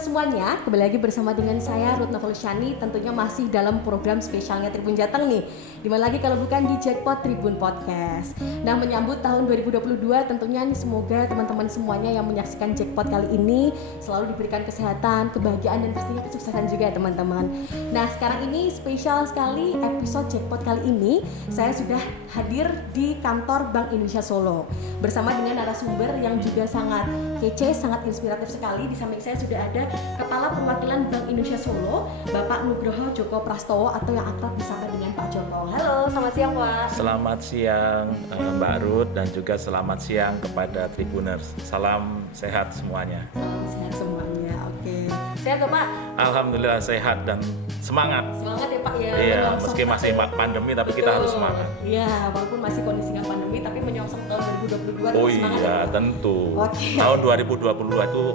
Tribuners semuanya, kembali lagi bersama dengan saya Ruth Novolusyani, tentunya masih dalam program spesialnya Tribun Jateng nih. Dimana lagi kalau bukan di Jackpot Tribun Podcast. Nah, menyambut tahun 2022 tentunya nih semoga teman-teman semuanya yang menyaksikan Jackpot kali ini selalu diberikan kesehatan, kebahagiaan dan pastinya kesuksesan juga ya teman-teman. Nah, sekarang ini spesial sekali episode Jackpot kali ini saya sudah hadir di kantor Bank Indonesia Solo bersama dengan narasumber yang juga sangat kece, sangat inspiratif sekali. Di samping saya sudah ada Kepala Perwakilan Bank Indonesia Solo, Bapak Nugroho Joko Prastowo atau yang akrab disapa dengan Pak Joko. Halo, selamat siang Pak. Selamat siang Mbak Ruth dan juga selamat siang kepada Tribuners. Salam sehat semuanya. Salam sehat semuanya. Oke. Sehat Pak? Alhamdulillah sehat dan semangat. Semangat ya Pak ya. Iya, meski masih pandemi tapi kita harus semangat. Iya, walaupun masih kondisinya pandemi tapi menyongsong tahun 2022 Oh semangat iya, ya, Pak? tentu. Oke. Tahun 2022 itu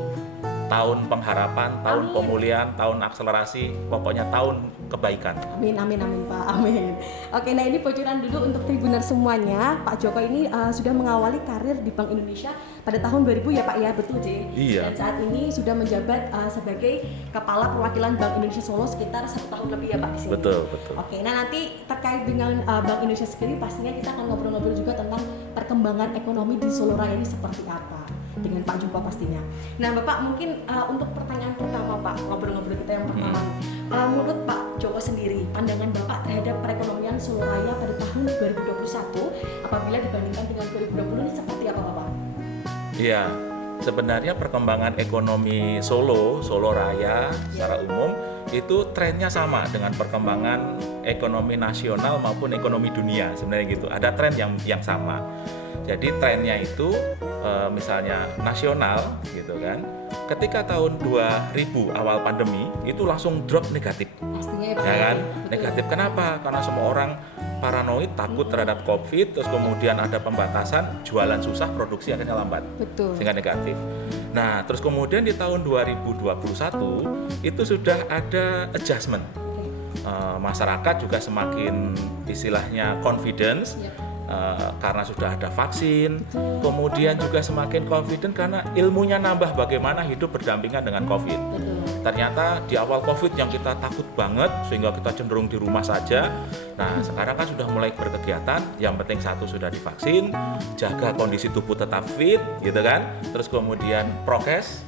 tahun pengharapan, tahun Amin. pemulihan, tahun akselerasi, pokoknya tahun kebaikan. Amin, amin, amin Pak, amin. Oke, nah ini bocoran dulu untuk Tribuner semuanya. Pak Joko ini sudah mengawali karir di Bank Indonesia pada tahun 2000 ya Pak ya, betul J? Iya. Dan saat ini sudah menjabat sebagai Kepala Perwakilan Bank Indonesia Solo sekitar 1 tahun lebih ya Pak di sini. Betul, betul. Oke, nah nanti terkait dengan Bank Indonesia sendiri pastinya kita akan ngobrol-ngobrol juga tentang perkembangan ekonomi di Solo Raya ini seperti apa dengan Pak Joko pastinya. Nah Bapak mungkin untuk pertanyaan pertama Pak, ngobrol-ngobrol kita yang pertama. Menurut Pak Joko sendiri, pandangan Bapak terhadap perekonomian Solo Raya pada tahun 2021 apabila dibandingkan dengan 2020 ini seperti apa Bapak? Iya, sebenarnya perkembangan ekonomi Solo Raya secara umum itu trennya sama dengan perkembangan ekonomi nasional maupun ekonomi dunia sebenarnya gitu. Ada tren yang sama. Jadi trennya itu misalnya nasional gitu kan. Ketika tahun 2000 awal pandemi itu langsung drop negatif. Pastinya ya Pak. Ya kan? Betul. Negatif kenapa? Karena semua orang paranoid, takut terhadap Covid, terus kemudian ada pembatasan, jualan susah, produksi akhirnya lambat. Betul. Sehingga negatif. Nah, terus kemudian di tahun 2021 itu sudah ada adjustment. Masyarakat juga semakin istilahnya confidence. Yap. Karena sudah ada vaksin, kemudian juga semakin confident karena ilmunya nambah bagaimana hidup berdampingan dengan COVID. Betul. Ternyata di awal COVID yang kita takut banget sehingga kita cenderung di rumah saja. Nah sekarang kan sudah mulai berkegiatan, yang penting satu sudah divaksin, jaga kondisi tubuh tetap fit gitu kan, terus kemudian prokes,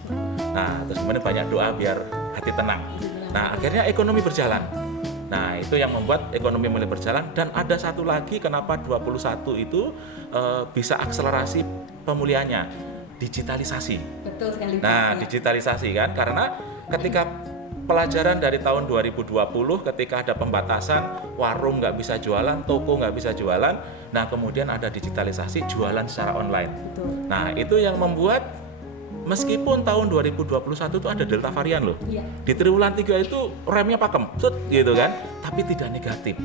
nah terus kemudian banyak doa biar hati tenang. Nah akhirnya ekonomi berjalan. Nah itu yang membuat ekonomi mulai berjalan. Dan ada satu lagi kenapa 21 itu bisa akselerasi pemulihannya, digitalisasi. Betul sekali Pak. Nah Ya. digitalisasi kan, karena ketika pelajaran dari tahun 2020 ketika ada pembatasan, warung nggak bisa jualan, toko nggak bisa jualan, nah kemudian ada digitalisasi, jualan secara online. Betul. Nah itu yang membuat meskipun tahun 2021 itu ada delta varian loh, Iya. di triwulan 3 itu remnya pakem, set, gitu kan, tapi tidak negatif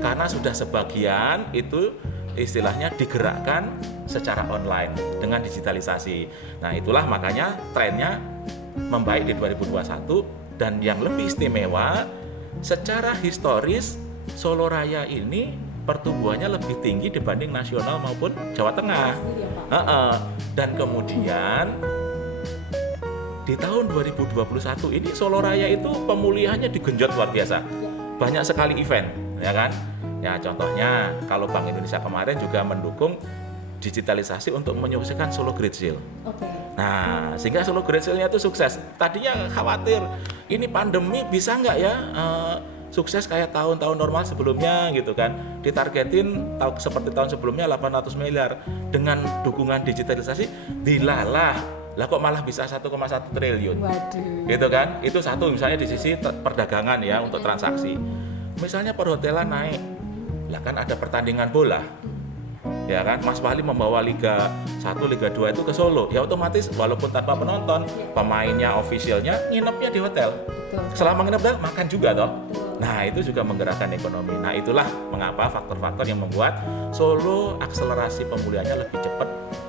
karena sudah sebagian itu istilahnya digerakkan secara online dengan digitalisasi. Nah itulah makanya trennya membaik di 2021. Dan yang lebih istimewa, secara historis Solo Raya ini pertumbuhannya lebih tinggi dibanding nasional maupun Jawa Tengah. Sendiri ya Pak. Dan kemudian di tahun 2021 ini Solo Raya itu pemulihannya digenjot luar biasa. Banyak sekali event, ya kan? Ya contohnya kalau Bank Indonesia kemarin juga mendukung digitalisasi untuk menyukseskan Solo Great Sale. Oke. Nah, sehingga Solo Great Sale-nya itu sukses. Tadinya khawatir, ini pandemi bisa nggak ya sukses kayak tahun-tahun normal sebelumnya gitu kan. Ditargetin seperti tahun sebelumnya 800 miliar. Dengan dukungan digitalisasi, dilalah. Lah kok malah bisa 1,1 triliun. Waduh. Gitu kan? Itu satu misalnya di sisi perdagangan ya untuk transaksi. Misalnya perhotelan naik. Lah kan ada pertandingan bola. Ya kan, Mas Wali membawa Liga 1, Liga 2 itu ke Solo, ya otomatis walaupun tanpa penonton, pemainnya, ofisialnya nginepnya di hotel. Betul. Selama nginep hotel makan juga toh. Betul. Nah itu juga menggerakkan ekonomi. Nah itulah mengapa faktor-faktor yang membuat Solo akselerasi pemulihannya lebih cepat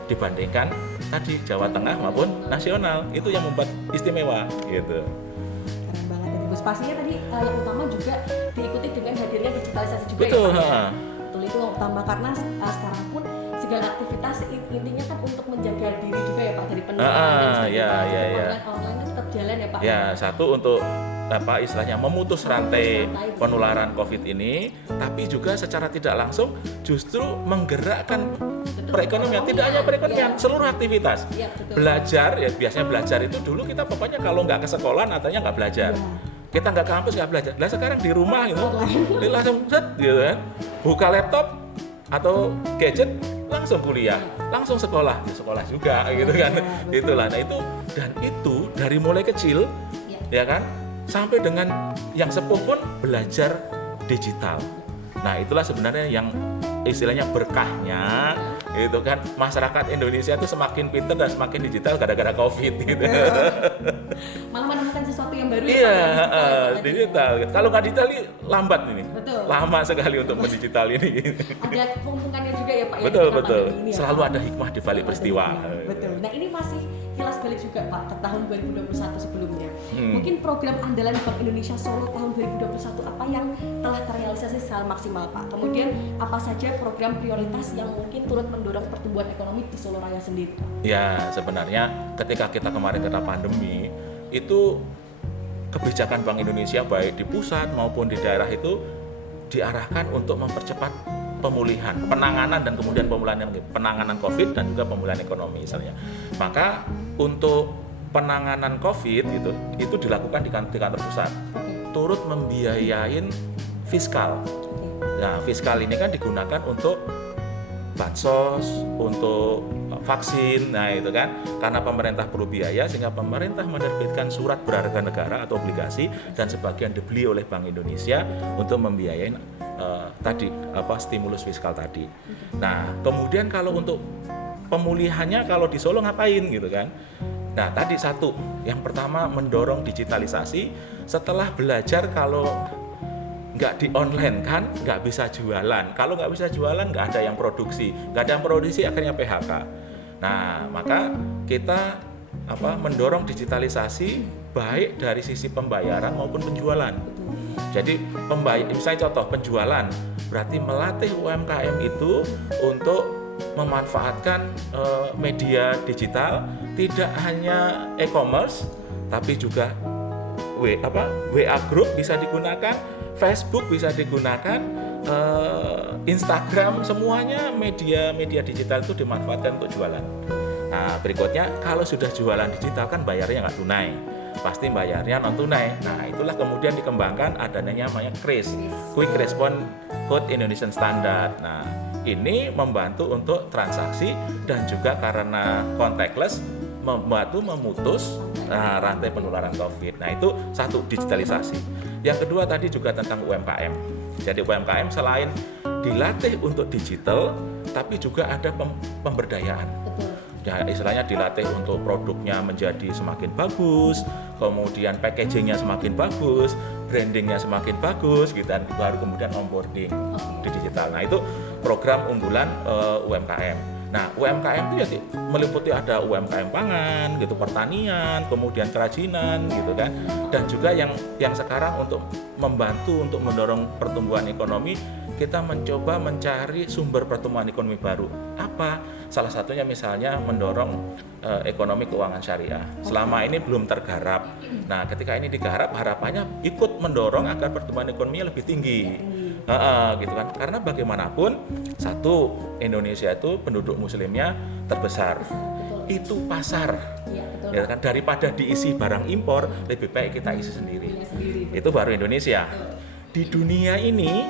dibandingkan tadi Jawa Tengah maupun nasional. Itu yang membuat istimewa gitu. Keren banget ya Gus. Pastinya tadi yang utama juga diikuti dengan hadirnya digitalisasi juga Betul, ya Pak ya? ha. Betul, itu yang utama karena sekarang pun segala aktivitas intinya kan untuk menjaga diri juga ya Pak dari penularan dan sebagainya. Ya. Online kan tetap andalan ya Pak. Ya, satu untuk istilahnya memutus rantai penularan COVID ini, tapi juga secara tidak langsung justru menggerakkan perekonomian, tidak hanya perekonomian, seluruh aktivitas. Ya, betul. Belajar, ya biasanya belajar itu dulu kita pokoknya kalau nggak ke sekolah natanya nggak belajar. Kita nggak ke kampus nggak belajar. Nah sekarang di rumah gitu, langsung set gitu kan, buka laptop atau gadget langsung kuliah, langsung sekolah, ya sekolah juga gitu kan. Itulah. Nah itu dari mulai kecil, ya kan, sampai dengan yang sepuh pun belajar digital. Nah itulah sebenarnya yang istilahnya berkahnya itu kan, masyarakat Indonesia itu semakin pintar dan semakin digital gara-gara COVID gitu. Malah menemukan sesuatu yang baru. Iya, digital. Kalau nggak digital ini lambat ini. Betul. Lama sekali untuk mendigital ini. Ada keuntungannya juga ya Pak. Betul, ya, betul. Ini, selalu ada hikmah di balik peristiwa. Betul. Nah ini masih kilas balik juga Pak ke tahun 2021 sebelumnya. Mungkin program andalan Bank Indonesia Solo tahun 2021 apa yang telah terrealisasi secara maksimal Pak? Kemudian apa saja program prioritas yang mungkin turut mendorong pertumbuhan ekonomi di Solo Raya sendiri Pak? Ya sebenarnya ketika kita kemarin kena pandemi itu kebijakan Bank Indonesia baik di pusat maupun di daerah itu diarahkan untuk mempercepat pemulihan, penanganan dan kemudian penanganan COVID dan juga pemulihan ekonomi misalnya. Maka untuk penanganan COVID itu dilakukan di kantor pusat, turut membiayain fiskal. Nah, fiskal ini kan digunakan untuk bansos, untuk vaksin. Nah, itu kan karena pemerintah perlu biaya sehingga pemerintah menerbitkan surat berharga negara atau obligasi dan sebagian dibeli oleh Bank Indonesia untuk membiayai stimulus fiskal tadi. Nah, kemudian kalau untuk pemulihannya kalau di Solo ngapain gitu kan? Nah, tadi satu, yang pertama mendorong digitalisasi. Setelah belajar kalau nggak di online kan nggak bisa jualan. Kalau nggak bisa jualan nggak ada yang produksi. Nggak ada yang produksi akhirnya PHK. Nah, maka kita mendorong digitalisasi baik dari sisi pembayaran maupun penjualan. Jadi misalnya contoh penjualan, berarti melatih UMKM itu untuk memanfaatkan media digital, tidak hanya e-commerce, tapi juga WA Group bisa digunakan, Facebook bisa digunakan, Instagram, semuanya media digital itu dimanfaatkan untuk jualan. Nah berikutnya kalau sudah jualan digital kan bayarnya nggak tunai, pasti bayarnya non tunai. Nah itulah kemudian dikembangkan adanya namanya KRIS, Quick Response Code Indonesian Standard. Nah ini membantu untuk transaksi dan juga karena contactless membantu memutus rantai penularan COVID. Nah itu satu, digitalisasi. Yang kedua tadi juga tentang UMKM. Jadi UMKM selain dilatih untuk digital, tapi juga ada pemberdayaan. Ya, istilahnya dilatih untuk produknya menjadi semakin bagus, kemudian packagingnya semakin bagus, brandingnya semakin bagus, gitu, dan baru kemudian onboarding di digital. Nah itu program unggulan UMKM. Nah UMKM itu ya meliputi ada UMKM pangan, gitu, pertanian, kemudian kerajinan, gitu kan, dan juga yang sekarang untuk membantu untuk mendorong pertumbuhan ekonomi, kita mencoba mencari sumber pertumbuhan ekonomi baru. Apa? Salah satunya misalnya mendorong ekonomi keuangan syariah. Selama ini belum tergarap. Nah, ketika ini digarap, harapannya ikut mendorong agar pertumbuhan ekonominya lebih tinggi. Gitu kan? Karena bagaimanapun, satu, Indonesia itu penduduk muslimnya terbesar. Itu pasar. Ya kan? Daripada diisi barang impor, lebih baik kita isi sendiri. Itu baru Indonesia. Di dunia ini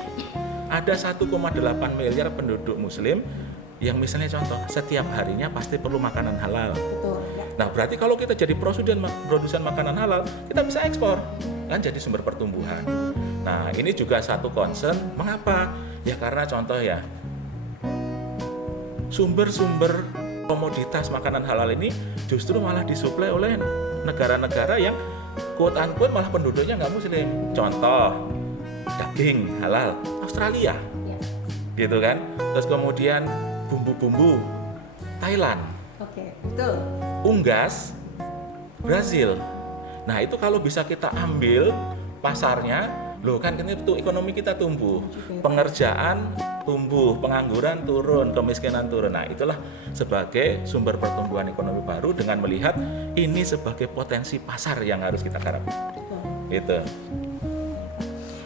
ada 1,8 miliar penduduk muslim yang misalnya contoh setiap harinya pasti perlu makanan halal. Nah berarti kalau kita jadi produsen makanan halal, kita bisa ekspor, kan jadi sumber pertumbuhan. Nah ini juga satu concern. Mengapa? Ya karena contoh ya, sumber-sumber komoditas makanan halal ini justru malah disuplai oleh negara-negara yang quote unquote malah penduduknya nggak muslim. Contoh daging halal Australia, gitu kan. Terus kemudian bumbu-bumbu Thailand, betul. Unggas Brazil. Nah itu kalau bisa kita ambil pasarnya, Loh kan itu ekonomi kita tumbuh, Juga ya, Pak. pengerjaan tumbuh, pengangguran turun, kemiskinan turun. Nah itulah sebagai sumber pertumbuhan ekonomi baru dengan melihat ini sebagai potensi pasar yang harus kita garap. Betul. Gitu.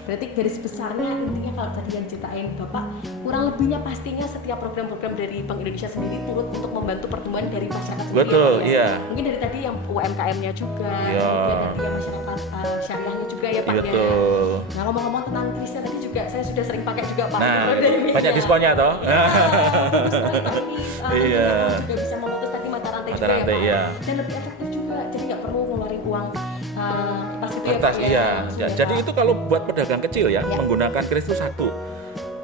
Berarti garis besarnya intinya kalau tadi yang ceritain Bapak, kurang lebihnya pastinya setiap program-program dari Bank Indonesia sendiri turut untuk membantu pertumbuhan dari masyarakat sendiri. Betul, ya, Pak, ya. iya. Mungkin dari tadi yang UMKM-nya juga, Iya. kemudian nanti yang masyarakat syariahnya juga ya Pak ya. Betul. Nah ngomong-ngomong tentang krisnya tadi juga saya sudah sering pakai juga Pak. Nah, Dari media. banyak diskonnya toh. Iya. Juga bisa memutus tadi mata rantai Mata juga rantai, ya Pak. iya. Dan lebih efektif juga, jadi nggak perlu ngeluarin uang kertas itu Kertas ya Pak, iya. langsung Ya, ya, jadi Pak. itu kalau buat pedagang kecil ya, Ya. menggunakan kris itu satu,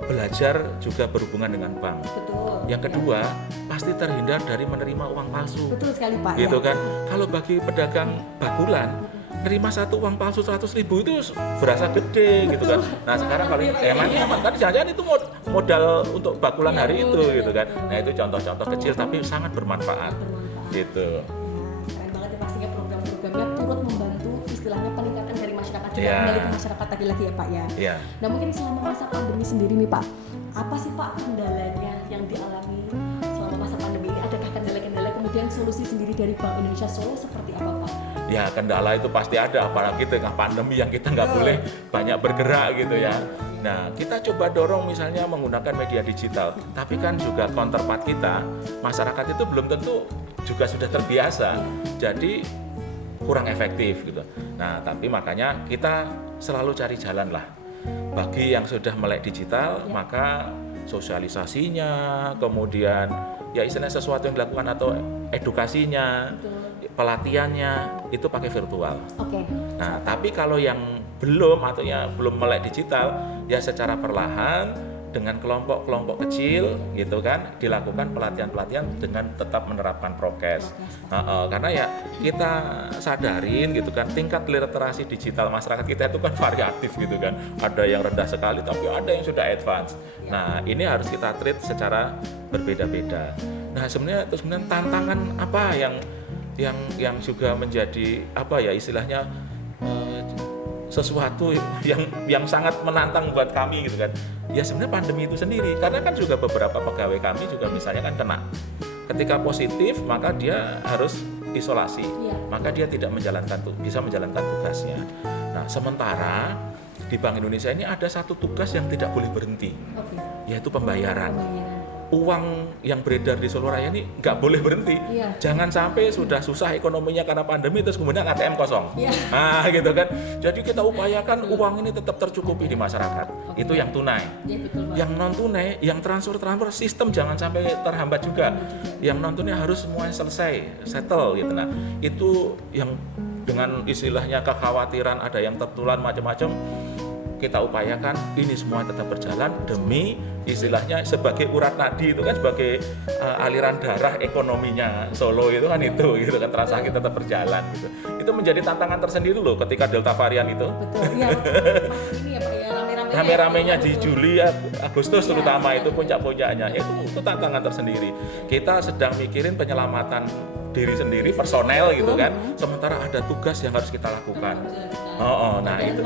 belajar juga berhubungan dengan bank. Betul. Yang kedua, pasti terhindar dari menerima uang palsu. Betul sekali Pak. Gitu ya. kan. Kalau bagi pedagang bakulan, nerima satu uang palsu 100.000 itu berasa gede gitu kan. Nah sekarang kalau emangnya aman kan, jangan-jangan itu modal untuk bakulan hari itu gitu kan. Nah itu contoh-contoh kecil tapi sangat bermanfaat Bermanfaat. gitu. Nah, keren banget ya pastinya program-programnya turut membantu istilahnya peningkatan dari masyarakat juga Iya. kembali ke masyarakat tadi lagi ya Pak ya. Iya. Nah mungkin selama masa pandemi sendiri nih Pak, apa sih Pak kendalanya yang dialami selama masa pandemi ini? Adakah kendala-kendala kemudian solusi sendiri dari Bank Indonesia Solo seperti apa Pak? Ya kendala itu pasti ada, apalagi tengah pandemi yang kita nggak boleh banyak bergerak gitu ya. Nah kita coba dorong misalnya menggunakan media digital, tapi kan juga counterpart kita, masyarakat itu belum tentu juga sudah terbiasa, jadi kurang efektif gitu. Nah tapi makanya kita selalu cari jalan lah. Bagi yang sudah melek digital, maka sosialisasinya, kemudian ya istilahnya sesuatu yang dilakukan atau edukasinya, pelatihannya itu pakai virtual. Oke. Nah, tapi kalau yang belum atau ya belum melek digital, ya secara perlahan dengan kelompok-kelompok kecil gitu kan dilakukan pelatihan-pelatihan dengan tetap menerapkan prokes. Karena ya kita sadarin gitu kan tingkat literasi digital masyarakat kita itu kan variatif gitu kan. Ada yang rendah sekali tapi ada yang sudah advance. Nah, ini harus kita treat secara berbeda-beda. Nah, sebenarnya tantangan apa yang juga menjadi apa ya istilahnya sesuatu yang sangat menantang buat kami gitu kan. Ya sebenarnya pandemi itu sendiri karena kan juga beberapa pegawai kami juga misalnya kan kena. Ketika positif maka dia harus isolasi. Maka dia tidak bisa menjalankan tugasnya. Nah, sementara di Bank Indonesia ini ada satu tugas yang tidak boleh berhenti. Yaitu pembayaran. Uang yang beredar di seluruh raya ini nggak boleh berhenti. Jangan sampai sudah susah ekonominya karena pandemi terus kemudian ATM kosong. Nah gitu kan. Jadi kita upayakan uang ini tetap tercukupi di masyarakat. Itu yang tunai. Yang non tunai, yang transfer sistem jangan sampai terhambat juga. Yang non tunai harus semuanya selesai, settle gitu. Nah itu yang dengan istilahnya kekhawatiran ada yang tertular macam-macam. Kita upayakan ini semua tetap berjalan demi istilahnya sebagai urat nadi itu kan sebagai aliran darah ekonominya Solo itu kan itu gitu kan transaksi tetap berjalan gitu. Itu menjadi tantangan tersendiri loh ketika Delta varian itu. Betul. Iya. Mas ini ya Pak ya rame-ramenya di Juli Agustus terutama itu puncak-puncaknya itu tantangan tersendiri. Kita sedang mikirin penyelamatan diri sendiri personel gitu kan. Sementara ada tugas yang harus kita lakukan. Nah itu.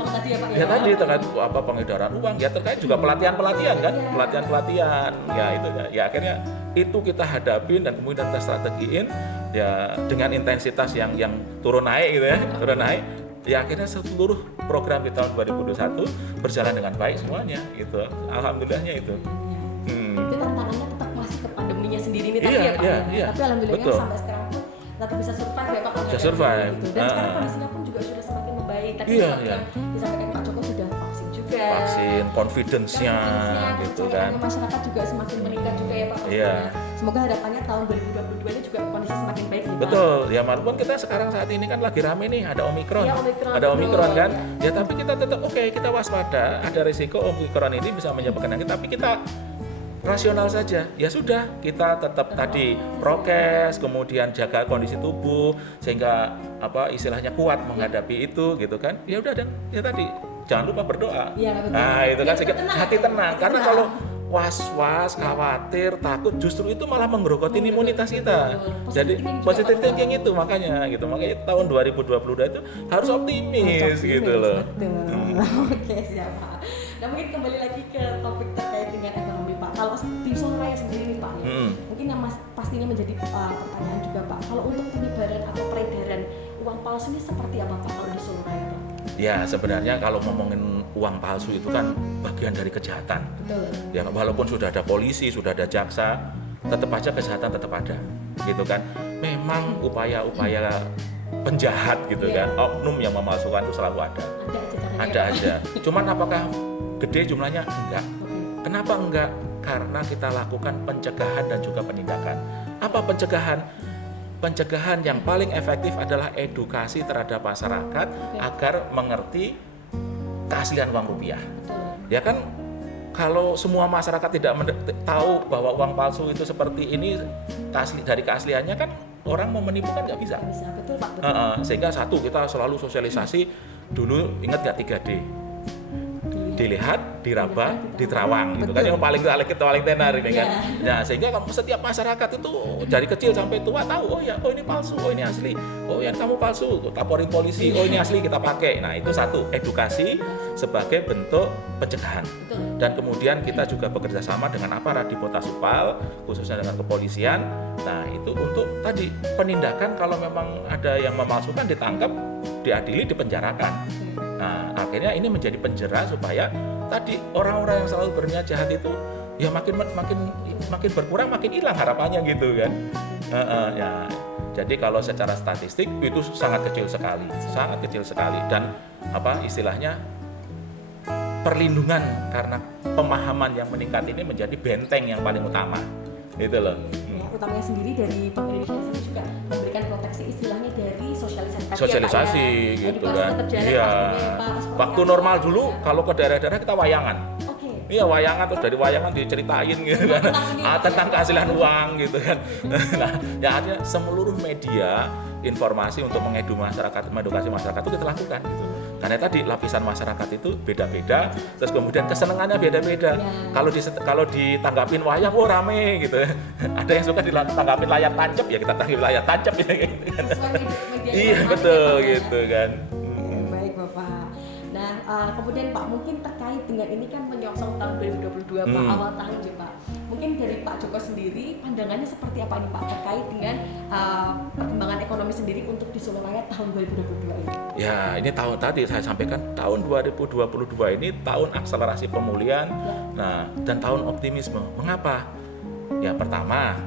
Ya tadi terkait apa pengedaran uang, ya terkait juga pelatihan-pelatihan kan, pelatihan-pelatihan. Ya itu ya akhirnya itu kita hadapin dan kemudian kita strategiin ya dengan intensitas yang turun naik gitu ya, turun naik. Ya akhirnya seluruh program di tahun 2021 berjalan dengan baik semuanya gitu. Alhamdulillahnya itu. Itu tantangannya tetap masih ke pandeminya sendiri nih tadi ya Pak. Tapi alhamdulillahnya sampai sekarang pun tetap bisa survive ya Pak. Bisa survive. Gitu. Dan sekarang kondisinya pun juga sudah semakin membaik. Tadi yang disampaikan Pak Joko sudah vaksin juga. Vaksin, confidence-nya gitu kan. Masyarakat juga semakin meningkat juga ya Pak. Semoga harapannya tahun 2022 ini juga kondisi semakin baik nih Pak. Betul, ya walaupun kita sekarang saat ini kan lagi rame nih, ada Omikron. Ada Omikron kan. Ya tapi kita tetap kita waspada, ada risiko Omikron ini bisa menyebabkan penyakit, tapi kita rasional saja. Ya sudah, kita tetap tadi prokes, kemudian jaga kondisi tubuh sehingga apa istilahnya kuat menghadapi itu gitu kan. Ya udah dan ya tadi jangan lupa berdoa. Ya, betul. Nah, itu kan hati tenang karena kalau was-was, khawatir, takut, justru itu malah menggerogoti imunitas kita. Betul. Jadi positive Positive thinking itu makanya tahun 2022 itu harus optimis gitu loh. Betul. Oke, siap Pak. Nah, mungkin kembali lagi ke topik terkait dengan ekonomi Pak. Kalau di Solo Raya sendiri nih Pak, ya, mungkin yang pastinya menjadi pertanyaan juga Pak. Kalau untuk penyebaran atau peredaran uang palsu ini seperti apa Pak kalau di Solo Raya Pak? Ya sebenarnya kalau ngomongin uang palsu itu kan bagian dari kejahatan. Betul. Ya walaupun sudah ada polisi, sudah ada jaksa, tetap aja kejahatan tetap ada, gitu kan. Memang upaya-upaya penjahat gitu kan, oknum yang memalsukan itu selalu ada. Ada aja. Cuman apakah gede jumlahnya? Enggak. Kenapa enggak? Karena kita lakukan pencegahan dan juga penindakan. Apa pencegahan? Pencegahan yang paling efektif adalah edukasi terhadap masyarakat agar mengerti keaslian uang rupiah. Ya kan, kalau semua masyarakat tidak tahu bahwa uang palsu itu seperti ini dari keasliannya, kan orang mau menipu kan nggak bisa. Betul Pak. Betul. Sehingga satu, kita selalu sosialisasi dulu, ingat nggak 3D? Dilihat, diraba, diterawang gitu kan, yang paling tenar ini kan. Nah, sehingga setiap masyarakat itu dari kecil sampai tua tahu, oh ini palsu, oh ini asli, oh yang kamu palsu, laporin polisi, oh ini asli, kita pakai. Nah, itu satu, edukasi sebagai bentuk pencegahan. Dan kemudian kita juga bekerja sama dengan aparat di Kota Supal, khususnya dengan kepolisian. Nah, itu untuk tadi penindakan, kalau memang ada yang memalsukan ditangkap, diadili, dipenjarakan. Nah, akhirnya ini menjadi penjera supaya tadi orang-orang yang selalu berniat jahat itu ya makin berkurang, makin hilang harapannya gitu kan. Ya, jadi kalau secara statistik itu sangat kecil sekali dan istilahnya perlindungan karena pemahaman yang meningkat ini menjadi benteng yang paling utama, gitu loh. Utamanya sendiri dari Bank Indonesia sendiri juga memberikan proteksi istilahnya dari sosialisasi gitu kan. Iya. Waktu normal dulu kalau ke daerah-daerah kita wayangan. Iya, wayangan, terus dari wayangan diceritain gitu kan. Tentang keaslian uang gitu kan. Nah, ya artinya seluruh media informasi untuk mengedukasi masyarakat itu kita lakukan gitu. Karena tadi lapisan masyarakat itu beda-beda, terus kemudian kesenangannya beda-beda. Kalau ditanggapin wayang, rame gitu. Ada yang suka ditanggapin layar tancap, ya kita tanggapin layar tancap ya gitu kan. Iya betul gitu kan. Baik Bapak. Nah kemudian Pak, mungkin terkait dengan ini kan menyongsong tahun 2022 Pak, awal tahun ya Pak. Mungkin dari Pak Joko sendiri pandangannya seperti apa nih Pak terkait dengan perkembangan ekonomi sendiri untuk di Solo Raya tahun 2022 ini? Ya, ini tahun tadi saya sampaikan tahun 2022 ini tahun akselerasi pemulihan, nah dan tahun optimisme. Mengapa? Ya pertama,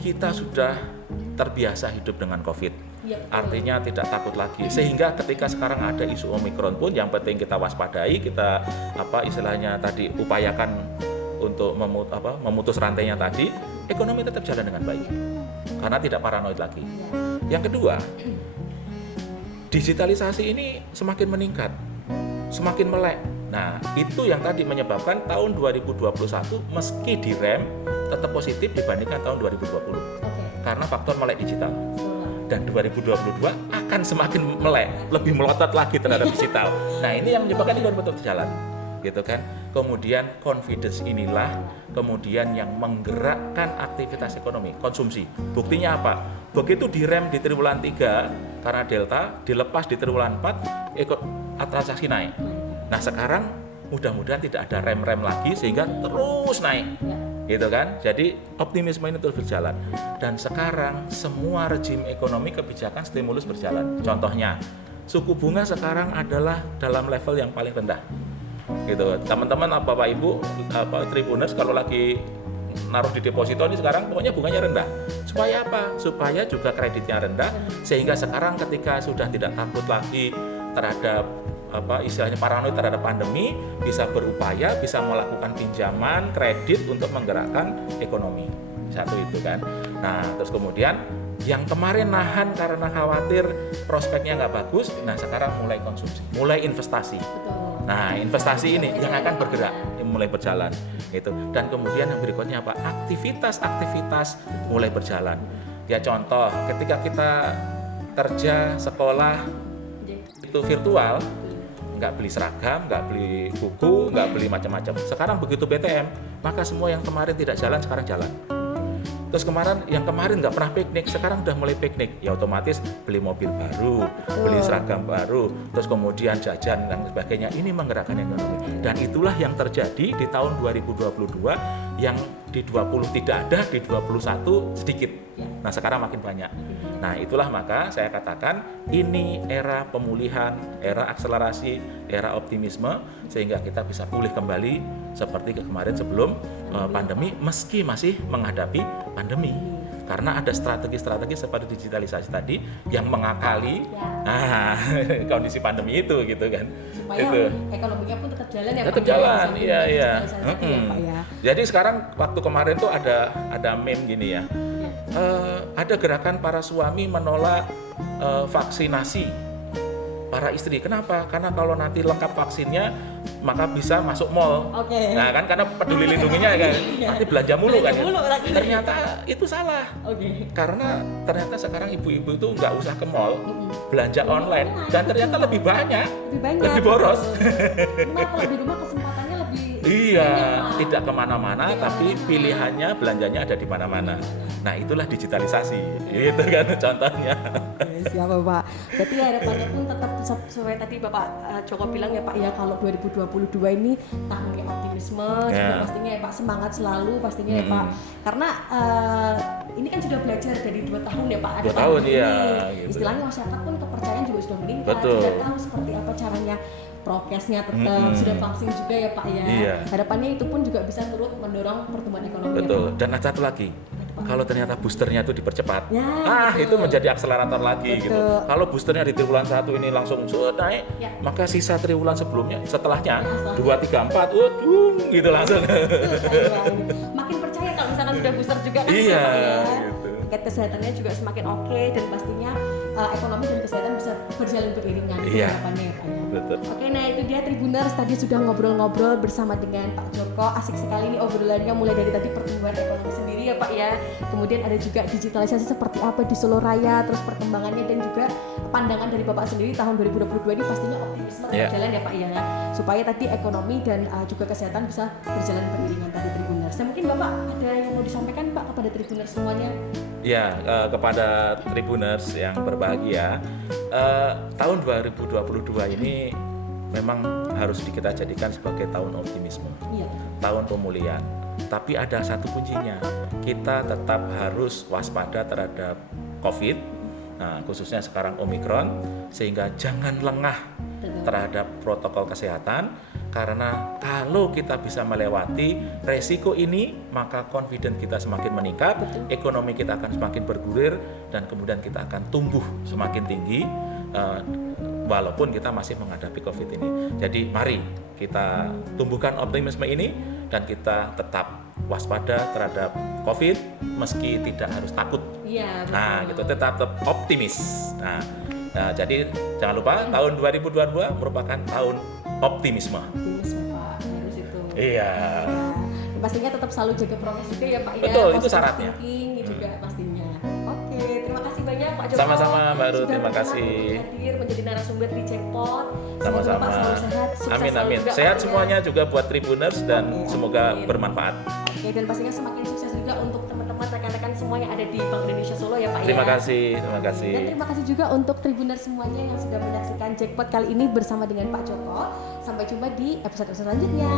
kita sudah terbiasa hidup dengan COVID. Artinya tidak takut lagi. Sehingga ketika sekarang ada isu Omikron pun yang penting kita waspadai, kita istilahnya tadi upayakan untuk memutus rantainya tadi, ekonomi tetap jalan dengan baik. Karena tidak paranoid lagi. Yang kedua, digitalisasi ini semakin meningkat, semakin melek. Nah, itu yang tadi menyebabkan tahun 2021 meski direm tetap positif dibandingkan tahun 2020. Karena faktor melek digital. Dan 2022 akan semakin melek, lebih melotot lagi terhadap digital. Nah, ini yang menyebabkan ini betul jalan. Gitu kan. Kemudian confidence inilah kemudian yang menggerakkan aktivitas ekonomi, konsumsi. Buktinya apa? Begitu direm di triwulan 3 karena delta, dilepas di triwulan 4 transaksi naik. Nah, sekarang mudah-mudahan tidak ada rem-rem lagi sehingga terus naik. Gitu kan? Jadi optimisme ini terus berjalan. Dan sekarang semua rejim ekonomi kebijakan stimulus berjalan. Contohnya, suku bunga sekarang adalah dalam level yang paling rendah. Gitu. Teman-teman Bapak Ibu Tribuners kalau lagi naruh di deposito ini sekarang pokoknya bunganya rendah. Supaya apa? Supaya juga kreditnya rendah sehingga sekarang ketika sudah tidak takut lagi terhadap istilahnya paranoid terhadap pandemi, bisa berupaya, bisa melakukan pinjaman kredit untuk menggerakkan ekonomi. Satu itu kan. Nah, terus kemudian yang kemarin nahan karena khawatir prospeknya nggak bagus, nah sekarang mulai konsumsi, mulai investasi. Nah, investasi ini yang akan bergerak, mulai berjalan gitu. Dan kemudian yang berikutnya apa? Aktivitas mulai berjalan. Ya contoh, ketika kita kerja, sekolah itu virtual, nggak beli seragam, nggak beli buku, nggak beli macam-macam. Sekarang begitu PTM, maka semua yang kemarin tidak jalan sekarang jalan. Terus yang kemarin nggak pernah piknik, sekarang udah mulai piknik. Ya otomatis beli mobil baru, beli seragam baru, terus kemudian jajan dan sebagainya. Ini menggerakkan ekonomi. Dan itulah yang terjadi di tahun 2022, yang di 20 tidak ada, di 21 sedikit. Nah sekarang makin banyak. Nah itulah maka saya katakan ini era pemulihan, era akselerasi, era optimisme, sehingga kita bisa pulih kembali seperti kemarin sebelum pandemi, meski masih menghadapi pandemi. Karena ada strategi-strategi seperti digitalisasi tadi yang mengakali kondisi pandemi itu gitu kan. Supaya itu. ekonominya pun tetap jalan ya Pak. Tetap jalan, iya. Ya, Pak, ya. Jadi sekarang waktu kemarin tuh ada meme gini ya. Ada gerakan para suami menolak vaksinasi para istri. Kenapa? Karena kalau nanti lengkap vaksinnya maka bisa masuk mall. Oke. Nah kan karena peduli lindunginya kan. Nanti belanja mulu kan. Ternyata itu salah. Oke. Karena ternyata sekarang ibu-ibu itu nggak usah ke mall, belanja online dan ternyata lebih banyak. Lebih boros. Cuma kalau di rumah kesempatannya lebih Iya, tidak kemana-mana, tapi pilihannya belanjanya ada di mana-mana. Nah, itulah digitalisasi, itu kan contohnya. Siap Pak. Berarti harapannya pun tetap sesuai tadi Bapak Joko bilang ya Pak ya, kalau 2022 ini tahun optimisme, juga pastinya ya Pak, semangat selalu pastinya ya Pak. Karena ini kan sudah belajar dari 2 tahun ya Pak. 2 tahun iya. Gitu. Istilahnya masyarakat pun kepercayaan juga sudah meningkat, sudah tahu seperti apa caranya prokesnya tetap, sudah vaksin juga ya Pak ya. Iya. Harapannya itu pun juga bisa turut mendorong pertumbuhan ekonomi. Betul. Ya, Pak. Dan ada satu lagi. Kalau ternyata boosternya itu dipercepat, betul. Itu menjadi akselerator lagi gitu. Kalau boosternya di triwulan 1 ini langsung naik, maka sisa triwulan sebelumnya, setelahnya 2, 3, 4, gitu langsung. Makin percaya kalau misalkan sudah booster juga kan iya, gitu. Tingkat kesehatannya juga semakin oke, dan pastinya ekonomi dan kesehatan bisa berjalan beriringan harapannya ya Pak ya. Betul. Oke, nah itu dia Tribuners, tadi sudah ngobrol-ngobrol bersama dengan Pak Joko. Asik sekali nih obrolannya, mulai dari tadi pertumbuhan ekonomi sendiri ya Pak ya. Kemudian ada juga digitalisasi seperti apa di Solo Raya, terus perkembangannya dan juga pandangan dari Bapak sendiri tahun 2022 ini pastinya optimisme berjalan ya Pak ya. Supaya tadi ekonomi dan juga kesehatan bisa berjalan beriringan tadi Tribuners. Nah, mungkin Bapak ada yang mau disampaikan Pak kepada Tribuners semuanya? Ya, kepada Tribuners yang berbahagia, tahun 2022 ini memang harus kita jadikan sebagai tahun optimisme, tahun pemulihan. Tapi ada satu kuncinya, kita tetap harus waspada terhadap COVID, nah khususnya sekarang Omikron, sehingga jangan lengah terhadap protokol kesehatan. Karena kalau kita bisa melewati resiko ini, maka confidence kita semakin meningkat, ekonomi kita akan semakin bergulir, dan kemudian kita akan tumbuh semakin tinggi walaupun kita masih menghadapi COVID ini. Jadi mari kita tumbuhkan optimisme ini dan kita tetap waspada terhadap COVID meski tidak harus takut. Iya, betul. Nah, gitu tetap optimis. Nah, jadi jangan lupa tahun 2022 merupakan tahun optimisme. Optimisme Pak, harus itu. Iya. Dan pastinya tetap selalu jaga prokes juga ya Pak ya. Betul, itu syaratnya. Juga pastinya. Oke, terima kasih banyak Pak Joko. Sama-sama Mbak Ruth, terima kasih. Hadir menjadi narasumber di Jackpot. Sama-sama. Bapak selalu sehat, sukses Amin. juga, Sehat Pak, semuanya juga buat Tribuners dan semoga bermanfaat. Oke, dan pastinya semakin sukses juga untuk teman-teman rekan-rekan semua yang ada di Bank Indonesia Solo ya Pak Terima ya. kasih. Dan terima kasih juga untuk Tribuners semuanya yang sudah menyaksikan Jackpot kali ini bersama dengan Pak Joko. Sampai jumpa di episode selanjutnya.